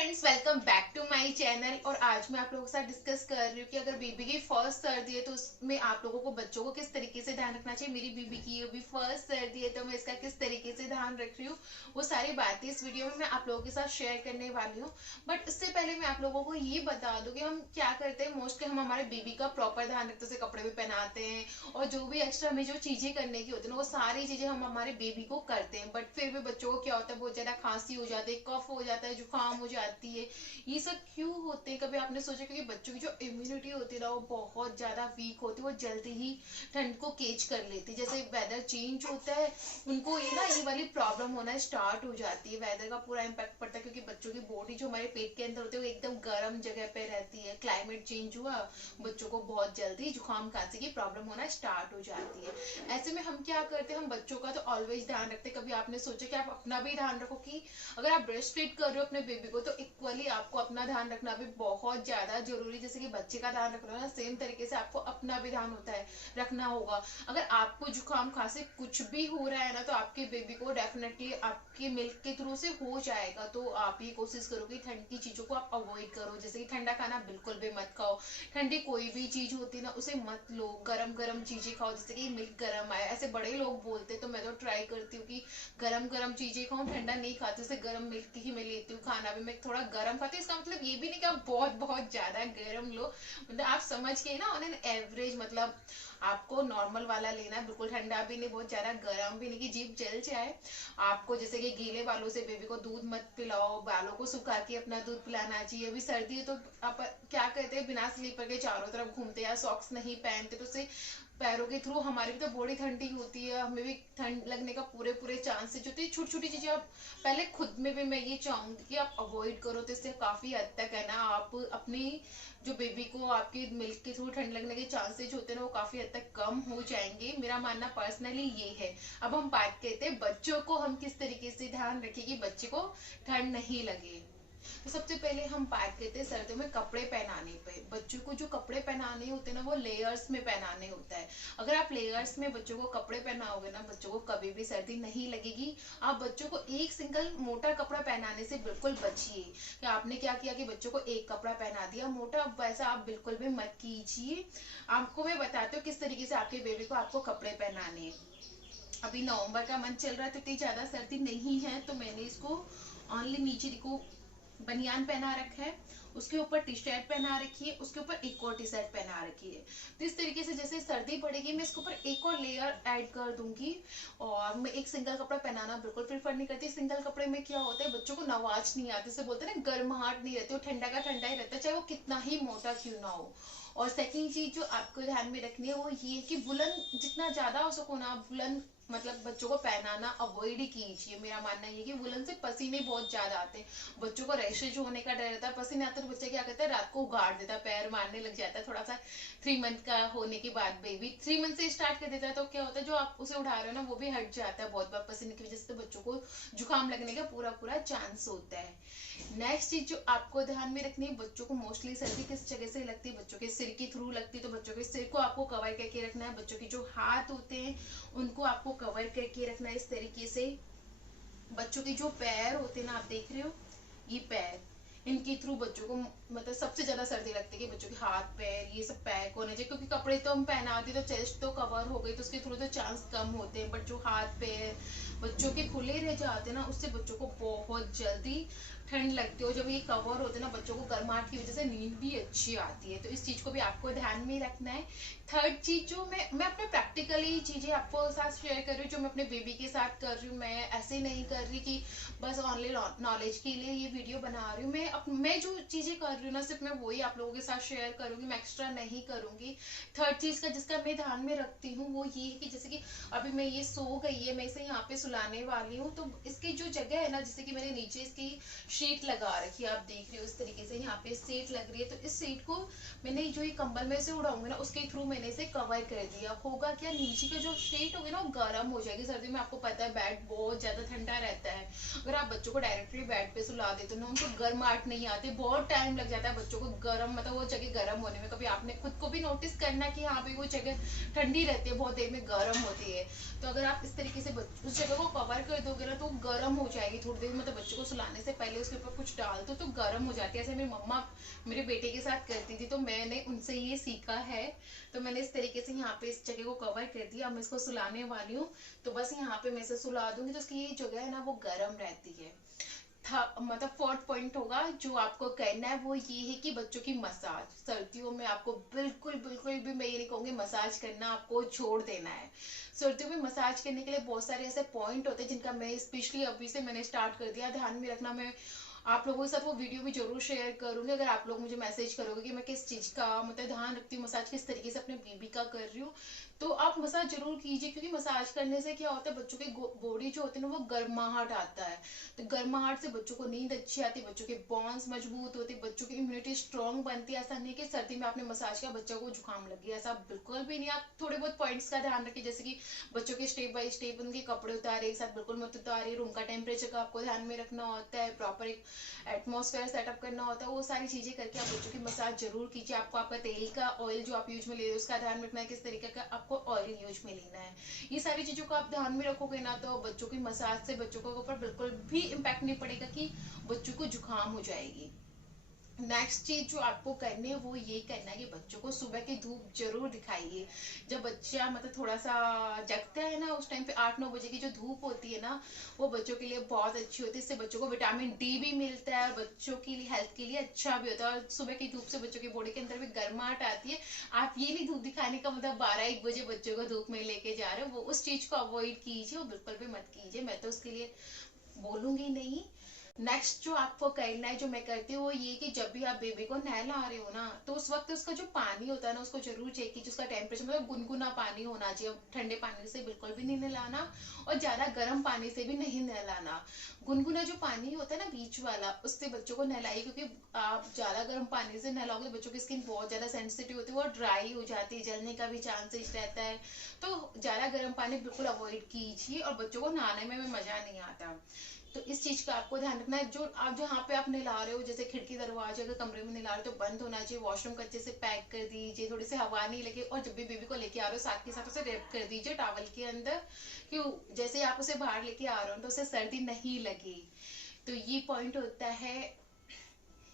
Friends, welcome back to my channel. और आज मैं आप लोगों के साथ डिस्कस कर रही हूँ कि अगर बेबी की फर्स्ट सर्दी है तो उसमें आप लोगों को बच्चों को किस तरीके से ध्यान रखना चाहिए। मेरी बेबी की अभी फर्स्ट सर्दी है तो मैं इसका किस तरीके से ध्यान रख रही हूँ, वो सारी बातें इस वीडियो में मैं आप लोगों के साथ शेयर करने वाली हूँ। बट उससे पहले मैं आप लोगों को ये बता दूँ कि हम क्या करते हैं। मोस्टली हम हमारे बेबी का प्रॉपर ध्यान रखते हैं, कपड़े भी पहनाते हैं और जो भी एक्स्ट्रा में जो चीजें करने की होती है ना, वो सारी चीजें हम हमारे बेबी को करते हैं। बट फिर भी बच्चों को क्या होता है, बहुत ज्यादा खांसी हो जाती है, कफ हो जाता है, जुकाम हो जाती है। ये सब क्यों होते हैं, कभी आपने सोचा? क्योंकि बच्चों की जो इम्यूनिटी होती है ना, वो बहुत ज्यादा वीक होती है, वो जल्दी ही ठंड को केच कर लेती है। जैसे वेदर चेंज होता है, उनको ये वाली प्रॉब्लम होना स्टार्ट हो जाती है। वेदर का पूरा इम्पैक्ट पड़ता है क्योंकि बच्चों की बॉडी जो हमारे पेट के अंदर होती है वो एकदम गर्म जगह पे रहती है। क्लाइमेट चेंज हुआ, बच्चों को बहुत जल्दी जुकाम खांसी की प्रॉब्लम होना स्टार्ट हो जाती है। ऐसे में हम क्या करते हैं, हम बच्चों का तो ऑलवेज ध्यान रखते हैं। कभी आपने सोचा कि आप अपना भी ध्यान रखो कि अगर आप ब्रेस्ट फीड कर रहे हो अपने बेबी को, तो इक्वली आपको अपना ध्यान रखना भी बहुत ज्यादा जरूरी। जैसे कि बच्चे का ध्यान रख रहे हो ना, सेम तरीके से आपको अपना भी ध्यान होता है, रखना होगा। अगर आपको जुकाम खांसी कुछ भी हो रहा है ना, तो आपके बेबी को डेफिनेटली आपके मिल्क के थ्रू से हो जाएगा। तो आप ये कोशिश करो कि ठंड की चीजों को आप अवॉइड करो। जैसे कि ठंडा खाना बिल्कुल भी मत खाओ, ठंडी कोई भी चीज होती है ना उसे मत लो। गरम गरम चीजें खाओ, जैसे कि मिल्क गरम आया, ऐसे बड़े लोग बोलते, तो मैं तो ट्राई करती हूँ कि गरम गरम चीजें खाऊं, ठंडा नहीं खाती। जैसे गरम मिल्क ही मैं लेती हूँ, खाना भी मैं थोड़ा गरम खाती हूँ। इसका मतलब ये भी नहीं कि आप बहुत बहुत ज्यादा गरम लो, मतलब आप समझ के ना ऑन एन एवरेज, मतलब आपको नॉर्मल वाला लेना है। बिल्कुल ठंडा भी नहीं, बहुत ज्यादा गर्म भी नहीं कि जीभ जल जाए। आपको जैसे कि गीले बालों से बेबी को दूध मत पिलाओ, बालों को सुखा के अपना दूध पिलाना चाहिए। अभी सर्दी है तो आप क्या कहते हैं, बिना स्लीपर के चारों तरफ घूमते या सॉक्स नहीं पहनते, तो उससे पैरों के थ्रू हमारी भी तो बॉडी ठंडी होती है, हमें भी ठंड लगने का पूरे पूरे चांसेस होते हैं। छोटी छोटी चीजें आप पहले खुद में भी मैं ये चाहूंगी कि आप अवॉइड करो, तो इससे काफी हद तक है ना, आप अपनी जो बेबी को आपके मिल्क के थ्रू ठंड लगने के चांसेस होते हैं ना, वो काफी हद तक कम हो जाएंगे। मेरा मानना पर्सनली ये है। अब हम बात करते हैं बच्चों को हम किस तरीके से ध्यान रखें कि बच्चे को ठंड नहीं लगे। तो सबसे पहले हम बात करते हैं सर्दियों में कपड़े पहनाने पे। बच्चों को जो कपड़े पहनाने होते हैं ना, वो लेयर्स में पहनाने होता है। अगर आप लेयर्स में बच्चों को कपड़े पहनाओगे ना, बच्चों को कभी भी सर्दी नहीं लगेगी। आप बच्चों को एक सिंगल मोटा कपड़ा पहनाने से बिल्कुल बचिए। कि आपने क्या किया कि बच्चों को एक कपड़ा पहना दिया मोटा, वैसा आप बिल्कुल भी मत कीजिए। आपको मैं बताती हूँ किस तरीके से आपके बेबी को आपको कपड़े पहनाने हैं। अभी नवंबर का मंथ चल रहा है तो इतनी ज्यादा सर्दी नहीं है, तो मैंने इसको ऑनली नीचे को बनियान पहना रखा है, उसके ऊपर टी शर्ट पहना रखी है, उसके ऊपर एक और टी शर्ट पहना रखी है। तो इस तरीके से जैसे सर्दी पड़ेगी मैं इसके ऊपर एक और लेयर ऐड कर दूंगी। और मैं एक सिंगल कपड़ा पहनाना बिल्कुल प्रीफर नहीं करती। सिंगल कपड़े में क्या होता है, बच्चों को नवाज नहीं आती, से बोलते हैं ना, गर्माहट नहीं रहती, वो ठंडा का ठंडा ही रहता है, चाहे वो कितना ही मोटा क्यों ना हो। और सेकंड चीज जो आपको ध्यान में रखनी है वो ये कि वुलन जितना ज्यादा हो सको ना, वुलन मतलब बच्चों को पहनाना अवॉइड ही कीजिए। मेरा मानना ये कि वुलन से पसीने बहुत ज्यादा आते हैं, बच्चों को रैशेज होने का डर रहता है। पसीने आते तो बच्चा क्या करता है, रात को उगाड़ देता है, पैर मारने लग जाता है। थोड़ा सा 3 मंथ का होने के बाद बेबी 3 मंथ से स्टार्ट कर देता है, तो क्या होता है, जो आप उसे उठा रहे हो ना वो भी हट जाता है बहुत बार पसीने की वजह से, तो बच्चों को जुकाम लगने का पूरा पूरा चांस होता है। नेक्स्ट चीज जो आपको ध्यान में रखनी है, बच्चों को मोस्टली सर्दी किस जगह से लगती है, बच्चों के सिर के थ्रू लगती है, तो बच्चों के सिर को आपको कवर करके रखना है। बच्चों के जो हाथ होते हैं उनको आपको कवर करके रखना है इस तरीके से। बच्चों के जो पैर होते हैं ना, आप देख रहे हो ये पैर, इनके थ्रू बच्चों को मतलब सबसे ज्यादा सर्दी लगती है कि बच्चों के हाथ पैर ये सब पैक होने चाहिए। क्योंकि कपड़े तो हम पहनाते तो चेस्ट तो कवर हो गई, तो उसके थ्रू तो चांस कम होते हैं, बट जो हाथ पैर बच्चों के खुले रह जाते हैं ना, उससे बच्चों को बहुत जल्दी ठंड लगती है। और जब ये कवर होते हैं ना, बच्चों को गर्माहट की वजह से नींद भी अच्छी आती है। तो इस चीज को भी आपको ध्यान में रखना है। थर्ड चीज जो मैं अपने प्रैक्टिकली चीजें आपको साथ शेयर कर रही हूँ, जो मैं अपने बेबी के साथ कर रही हूँ। मैं ऐसे नहीं कर रही कि बस ऑनली नॉलेज के लिए ये वीडियो बना रही हूँ। मैं जो चीजें कर रही हूँ ना, सिर्फ मैं वही आप लोगों के साथ शेयर करूंगी, मैं एक्स्ट्रा नहीं करूंगी। थर्ड चीज का जिसका मैं ध्यान में रखती हूँ वो ये है कि जैसे कि अभी मैं ये सो गई है, मैं इसे यहाँ पे सुलाने वाली हूँ, तो इसकी जो जगह है ना, जैसे कि मैंने नीचे इसकी शीट लगा रखी है, आप देख रहे हो इस तरीके से यहाँ पे सीट लग रही है। तो इस सीट को मैंने जो ये कंबल में से उड़ाऊंगी ना, उसके थ्रू मैंने इसे कवर कर दिया। होगा क्या, नीचे का जो शीट होगी ना वो गर्म हो जाएगी। सर्दी में आपको पता है बेड बहुत ज्यादा ठंडा रहता है। अगर आप बच्चों को डायरेक्टली बेड पे सुला देते हो ना, उनको गर्माहट नहीं आती, बहुत टाइम लग जाता है बच्चों को गर्म, मतलब वो जगह गर्म होने में। कभी आपने खुद को भी नोटिस करना कि हाँ भाई वो जगह ठंडी रहती है, बहुत देर में गर्म होती है। तो अगर आप इस तरीके से उस जगह को कवर कर दोगे ना, तो गर्म हो जाएगी थोड़ी देर, मतलब बच्चों को सुलाने से पहले उसके ऊपर कुछ डाल दो तो गर्म हो जाती है। ऐसे मेरी मम्मा मेरे बेटे के साथ करती थी, तो मैंने उनसे ये सीखा है। तो मैंने इस तरीके से यहाँ पे इस जगह को कवर कर दिया। अब मैं इसको सुलाने वाली हूँ, तो बस यहाँ पे मैं इसे सुला दूंगी तो उसकी ये जगह है ना वो गर्म रहती है। था मतलब फोर्थ पॉइंट होगा जो आपको करना है वो ये है कि बच्चों की मसाज सर्दियों में आपको बिल्कुल बिल्कुल भी मैं ये नहीं कहूंगी मसाज करना आपको छोड़ देना है। सर्दियों में मसाज करने के लिए बहुत सारे ऐसे पॉइंट होते हैं जिनका मैं स्पेशली अभी से मैंने स्टार्ट कर दिया, ध्यान में रखना। मैं आप लोगों के साथ वो वीडियो भी जरूर शेयर करूंगी अगर आप लोग मुझे मैसेज करोगे कि मैं किस चीज का मतलब ध्यान रखती हूँ, मसाज किस तरीके से अपने बेबी का कर रही हूँ। तो आप मसाज जरूर कीजिए, क्योंकि मसाज करने से क्या होता है बच्चों की बॉडी जो होती है ना वो गर्माहट आता है। तो गर्माहट से बच्चों को नींद अच्छी आती है, बच्चों के बॉन्स मजबूत होते हैं, बच्चों की इम्यूनिटी स्ट्रांग बनती है। ऐसा नहीं कि सर्दी में आपने मसाज किया बच्चों को जुकाम लग गया, ऐसा बिल्कुल भी नहीं। आप थोड़े बहुत पॉइंट्स का ध्यान रखिए, जैसे कि बच्चों के स्टेप बाय स्टेप उनके कपड़े उतारे एक साथ बिल्कुल मत उतारे, रूम का टेम्परेचर का आपको ध्यान में रखना होता है, प्रॉपर एक एटमॉस्फेयर सेटअप करना होता है। वो सारी चीजें करके आप बच्चों की मसाज जरूर कीजिए। आपको आपका तेल का ऑयल जो आप यूज में ले रहे हो उसका ध्यान रखना है, किस तरीके का आपको ऑयल यूज में लेना है। ये सारी चीजों को आप ध्यान में रखोगे ना तो बच्चों की मसाज से बच्चों के ऊपर बिल्कुल भी इम्पैक्ट नहीं पड़ेगा कि बच्चों को जुकाम हो जाएगी। नेक्स्ट चीज जो आपको करनी है वो ये करना है कि बच्चों को सुबह की धूप जरूर दिखाइए। जब बच्चा मतलब थोड़ा सा जगता है ना उस टाइम पे 8-9 बजे की जो धूप होती है ना वो बच्चों के लिए बहुत अच्छी होती है। इससे बच्चों को विटामिन डी भी मिलता है और बच्चों की हेल्थ के लिए अच्छा भी होता है। और सुबह की धूप से बच्चों की बॉडी के अंदर भी गर्माहट आती है। आप ये नहीं धूप दिखाने का मतलब 12-1 बजे बच्चों को धूप में लेके जा रहे हो, वो उस चीज को अवॉइड कीजिए, वो बिल्कुल भी मत कीजिए, मैं तो उसके लिए बोलूंगी नहीं। नेक्स्ट जो आपको करना है जो मैं करती हूँ वो ये कि जब भी आप बेबी को नहला रहे हो ना तो उस वक्त उसका जो पानी होता है ना उसको जरूर चेक कीजिए, उसका टेम्परेचर मतलब गुनगुना पानी होना चाहिए। ठंडे पानी से बिल्कुल भी नहीं नहलाना और ज्यादा गर्म पानी से भी नहीं नहलाना। गुनगुना जो पानी होता है ना बीच वाला उससे बच्चों को नहलाइए, क्योंकि आप ज्यादा गर्म पानी से नहलाओगे तो बच्चों की स्किन बहुत ज्यादा सेंसिटिव होती है, वो ड्राई हो जाती है, जलने का भी चांसेस रहता है। तो ज्यादा गर्म पानी बिल्कुल अवॉइड कीजिए और बच्चों को नहाने में भी मजा नहीं आता। तो इस चीज का आपको ध्यान रखना है। जो आप जहाँ पे आप नहला रहे हो जैसे खिड़की दरवाजे अगर कमरे में नहला रहे हो तो बंद होना चाहिए। वॉशरूम को अच्छे से पैक कर दीजिए, थोड़ी सी हवा नहीं लगे। और जब भी बेबी को लेके आ रहे हो साथ के साथ उसे रैप कर दीजिए टॉवल के अंदर, क्यों जैसे आप उसे बाहर लेके आ रहे हो तो उसे सर्दी नहीं लगे। तो ये पॉइंट होता है।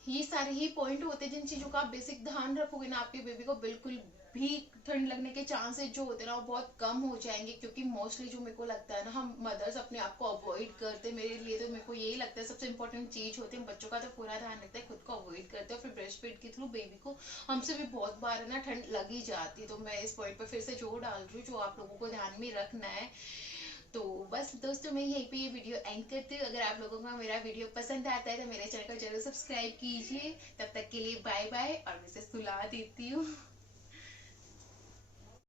ये सारे ही पॉइंट होते हैं जिन चीजों का आप बेसिक ध्यान रखोगे ना आपके बेबी को बिल्कुल भी ठंड लगने के चांसेस जो होते हैं ना वो बहुत कम हो जाएंगे। क्योंकि मोस्टली जो मेरे को लगता है ना हम मदर्स अपने आप को अवॉइड करते हैं, मेरे लिए तो मेरे को यही लगता है सबसे इंपॉर्टेंट चीज होती है। बच्चों का तो पूरा ध्यान रखते हैं, खुद को अवॉइड करते हैं, फिर ब्रेस्ट फीड के थ्रू बेबी को हमसे भी बहुत बार है ना ठंड लगी जाती है। तो मैं इस पॉइंट पर फिर से जोर डाल रही हूँ जो आप लोगों को ध्यान में रखना है। तो बस दोस्तों मैं यहीं पे ये वीडियो एंड करती हूँ। अगर आप लोगों को मेरा वीडियो पसंद आता है तो मेरे चैनल को जरूर सब्सक्राइब कीजिए। तब तक के लिए बाय बाय और मैं इसे सुला देती हूँ।